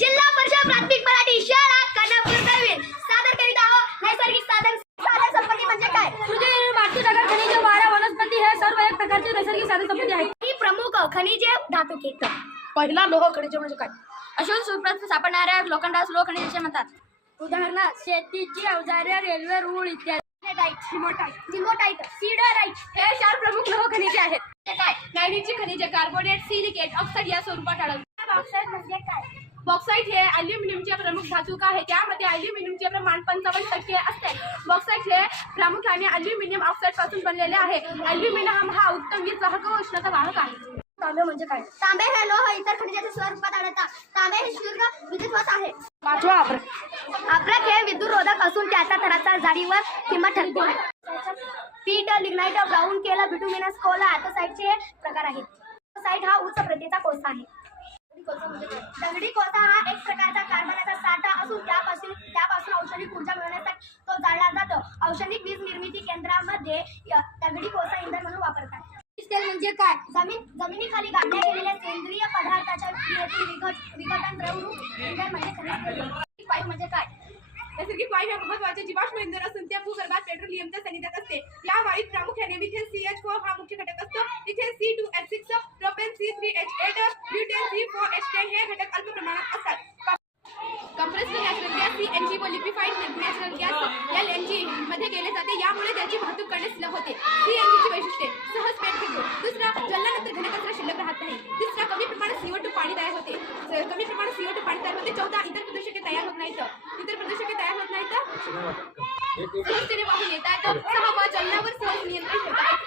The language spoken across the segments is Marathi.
जिल्हा परिषद प्राथमिक मराठी शाळा कानापूर नवीन सादर करीत आहोत नैसर्गिक साधन संपत्ती म्हणजे काय? पृथ्वीवरील माती, दगड, खनिजे, वारा, वनस्पती हे सर्व एक प्रकारचे नैसर्गिक साधन संपत्ती आहेत. ही प्रमुख खनिजे धातुके. पहिला लोह खनिजे म्हणजे काय? अशोध सूत्रात सापडणाऱ्या लोखंडास लोह खनिजे म्हणतात. उदाहरणार्थ शेतीची अवजारे, रेल्वे रूळ इत्यादी. सिल्वरटाइट, सीडराइट हे 4 प्रमुख लोह खनिजे आहेत. हे काय? मॅग्नीजची खनिजे कार्बोनेट, सिलिकेट, ऑक्साईड या स्वरूपात आढळतात. बॉक्साइट म्हणजे काय? बॉक्साईट हे अल्युमिनियमचे प्रमुख धातुक आहे. त्यामध्ये अल्युमिनियमचे प्रमाण 55% असते. बॉक्साईट हे प्रामुख्याने अल्युमिनियम ऑक्साईड पासून बनलेले आहे. अल्युमिनियम हा उत्तम वीज वाहक व उष्णता वाहक आहे. तांबे म्हणजे काय? तांबे हे लोह इतर खनिजाच्या स्वरूपात आढळतात. तांबे हे शुद्ध विद्युतवाहक आहे. पाचवा अभ्रक हे विद्युतरोधक असून त्याच्या थराचा जाडीवर किंमत ठरते. पीट, लिग्नाइट, ब्राऊन केला, बिटुमिनस कोला, अँथोसाइटचे हे प्रकार आहेत. अँथोसाइट हा उच्च प्रतीचा कोळसा आहे. दगडी कोळसा हा एक प्रकारचा कार्बनाचा साठा असून त्यापासून औषधिक ऊर्जा मिळवण्यासाठी तो जाळला जातो. औषधिक वीज निर्मिती केंद्रामध्ये दगडी कोळसा इंधन म्हणून वापरतात. तेल म्हणजे काय? जमिनीखाली गाडल्या गेलेल्या सेंद्रिय पदार्थाच्या क्रियेतील विघटन द्रवरूप इंधन म्हणजे खनिज तेल. वायू म्हणजे काय? नैसर्गिक वायू हे महत्त्वाचे जीवाश्म इंधन असून ते भूगर्भात पेट्रोलियमच्या सानिध्यात असते. या वायूत प्रामुख्याने मिथेन CH4 हा मुख्य घटक असतो. Ethane C2H6, propane C3H8, butane C4H10 हे घटक अल्प प्रमाणात असतात. कंप्रेस्ड नॅचरल गॅस CNG व लिक्विफाईड नॅचरल गॅस LNG मध्ये केले जाते. यामुळे त्याची वाहतूक करणे सुलभ होते. CNG ची वैशिष्ट्ये: सहज पेट घेतो. दुसरा, ज्वलनानंतर घनकचरा शिल्लक राहत नाही. तिसरा, कमी प्रमाणात CO2 पाणी तयार होते. चौथा, इतर प्रदूषके तयार होत नाहीत. सहजतेने वाहून येतात. सहावा, ज्वलनावर सहज नियंत्रण ठेवता येते.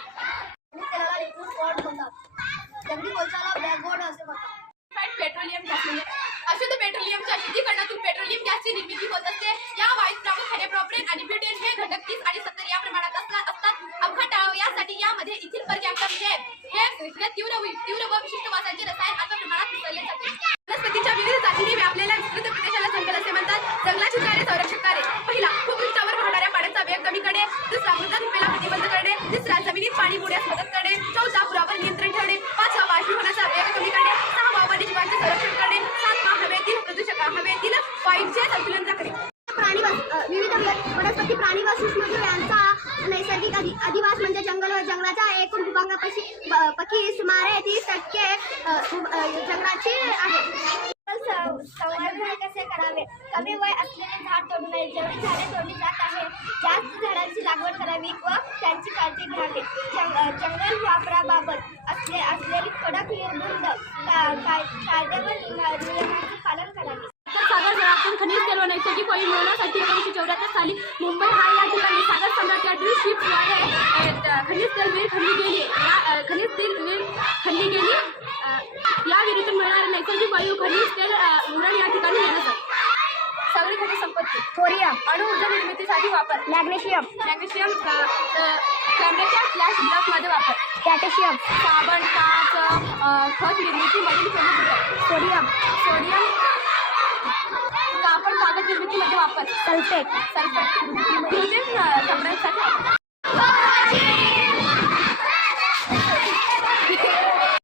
दगडी कोळशाला ब्लॅकबोर्ड असे म्हणतात. पेट्रोलियम गॅस म्हणजे अशुद्ध पेट्रोलियमच्या शुद्धीकरणातून पेट्रोलियम गॅसची निर्मिती होत असते. या वायूत प्रामुख्याने प्रोपेन आणि ब्युटेन हे घटक 30 आणि 70 या प्रमाणात असतात. अपघात टाळावा यासाठी यामध्ये इथिल परकॅप्टर हे तीव्र व विशिष्ट वासांचे रसायन अल्प प्रमाणात मिसळले जाते. वनस्पतीच्या विविध जातींनी व्यापलेल्या विस्तृत प्रदेशाला जंगल असे म्हणतात. जंगलाची झाडे संरक्षण कार्य: पहिला, भूपृष्ठावर वाहणाऱ्या पाण्याचा वेग कमी करणे. दुसरा, मृदा धुपेला प्रतिबंध करणे. तिसरा, जमिनीत पाणी बुडण्यास मदत करणे. चौथा, पुरावर नियंत्रण ठेवणे. पाचवा, बाष्पीभवनाचा वेग कमी करणे. सहावा, वन्यजीवांचे संरक्षण करणे. सातवा, हवेतील वायूचे संतुलन राखणे. विविध वनस्पती, प्राणी व सूक्ष्मजीव यांचा नैसर्गिक अधिवास म्हणजे जंगल व जंगलाच्या एकूण भूभागापैकी सुमारे 30% जंगलाची आहे. संवर्धन कसे करावे? कमी वय असलेले झाड तोडू नये. जेवढी झाडे तोडली जात आहेत जास्त झाडांची लागवड करावी व त्यांची काळजी घ्यावी. जंगल वापराबाबत असलेली कडक निर्बंध कायदेवर नियमांचे पालन करावे. सागर जळातून खनिज तेल व नैसर्गिक वायू मिळवण्यासाठी 1974 साली मुंबई हा या ठिकाणी सागर सम्राट या ड्रीम शिपद्वारे खनिज तेल विहीर खणली गेली. या विहिरीतून मिळणारे नैसर्गिक वायू खनिज तेल उरण या ठिकाणी नेलं जातं. सागरी खनिज संपत्ती: थोरियम अणु ऊर्जा निर्मितीसाठी वापर. मॅग्नेशियम कॅमेऱ्याच्या फ्लॅश ब्लॉकमध्ये वापर. पोटॅशियम साबण, काच, खत निर्मितीमधील प्रमुख घटक. सोडियम कापड, कागद निर्मितीमध्ये वापर. सल्फेट कपड्यांसाठी